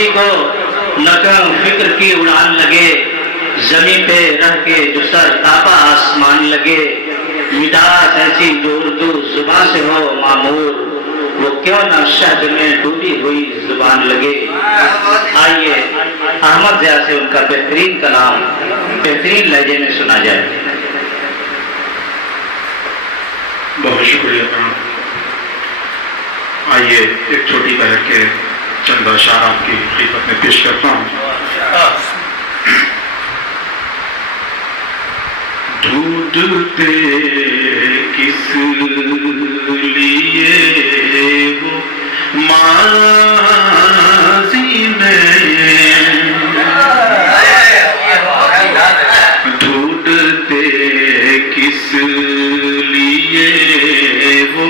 किसी को नकम फिक्र की उड़ान लगे, जमीन पे रह के जो सर तापा आसमान लगे, मिठास ऐसी जो उर्दू जुबान से हो मामूर, वो क्यों ना शहद में डूबी हुई जुबान लगे। आइए अहमद ज़िया से उनका बेहतरीन कलाम बेहतरीन लहजे में सुना जाए। बहुत शुक्रिया। आइए एक छोटी बहर के चंद अशार आपकी खिदमत में पेश करता हूँ। ढूंढते किस लिए हो माज़ी में, ढूंढते किस लिए हो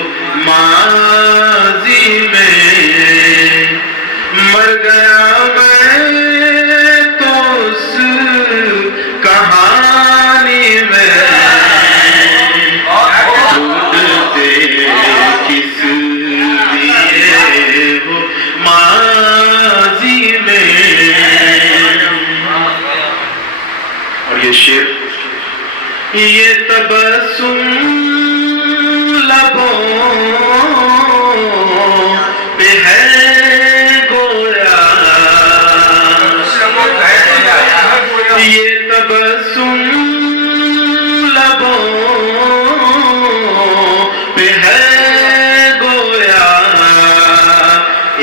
माज़ी में, मर गया मैं तो उस कहानी में, ढूंढते किस लिए हो माज़ी में। और ये शेर, ये तबस्सुम लबों पे है गोया, ये तबस्सुम लबों पे है गोया,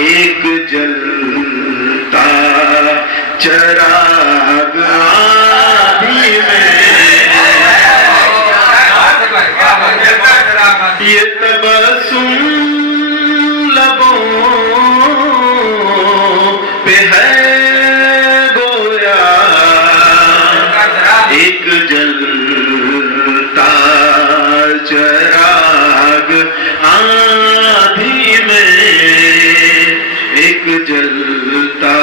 एक जलता चराग आँधी में, ये तबस्सुम लबों पे है गोया, एक जलता चराग आँधी में, एक जलता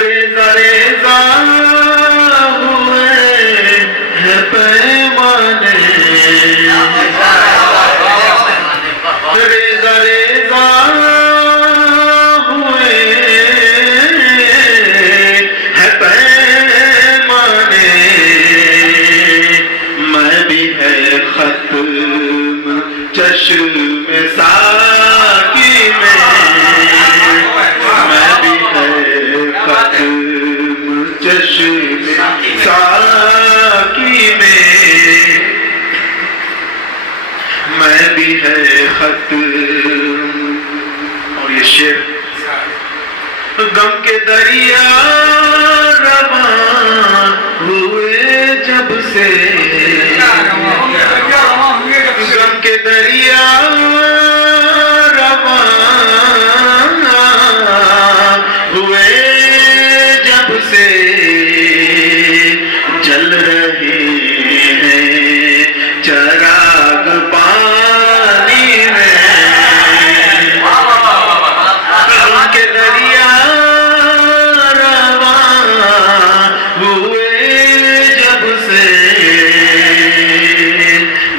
रेज़ा रेज़ा हुए हैं पैमाने, रेज़ा रेज़ा हुए हैं पैमाने, मैं भी है खत्म चश्मे साकी में, मैं भी है खत्म चश्मे साकी में, मैं भी है खत्म। और ये शेर, गम के दरिया रवां हुए जब से, गम के दरिया रवां हुए जब से, जल रहे हैं चराग पानी में, गम के दरिया रवां हुए जब से,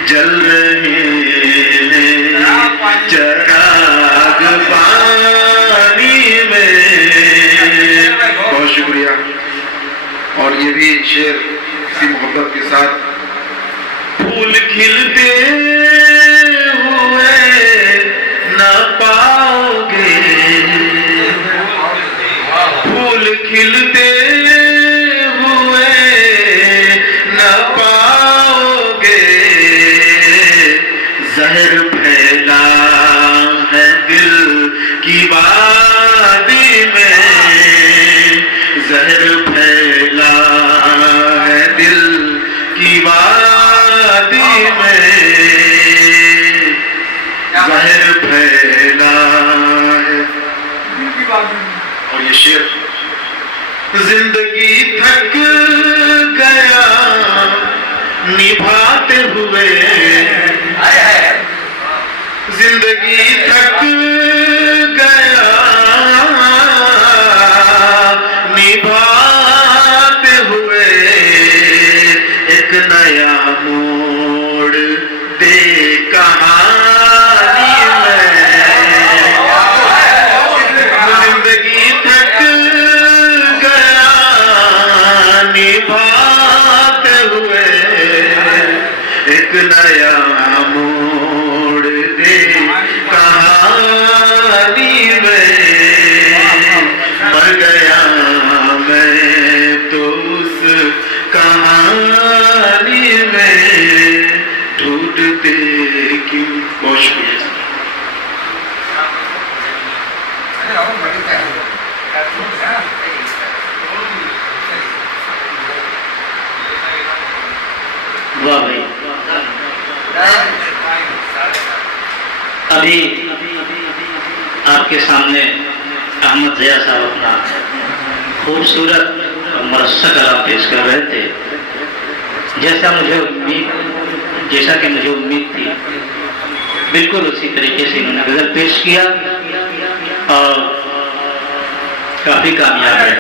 जल रहे हैं चराग पानी में। बहुत शुक्रिया। और ये भी शेर इसी मोहब्बत के साथ, फूल खिलते हुए न पाओगे, फूल खिलते हुए न पाओगे, जहर फैला है दिल की वादी में, जहर फैला है दिल की वादी में, जहर फैला है। और ये शेर, जिंदगी थक गया निभाते हुए, जिंदगी थक गया निभाते हुए, एक नया मोड़ दे कहानी में, नया मोड़ दे कहानी में, मर गया मैं तो उस कहानी में, ढूंढते क्यों। बहुत शुक्रिया। वाह भाई। अभी आपके सामने अहमद ज़िया साहब अपना खूबसूरत मुरस्सा कलाम पेश कर रहे थे। जैसा कि मुझे उम्मीद थी, बिल्कुल उसी तरीके से उन्होंने गजल पेश किया और काफी कामयाब है।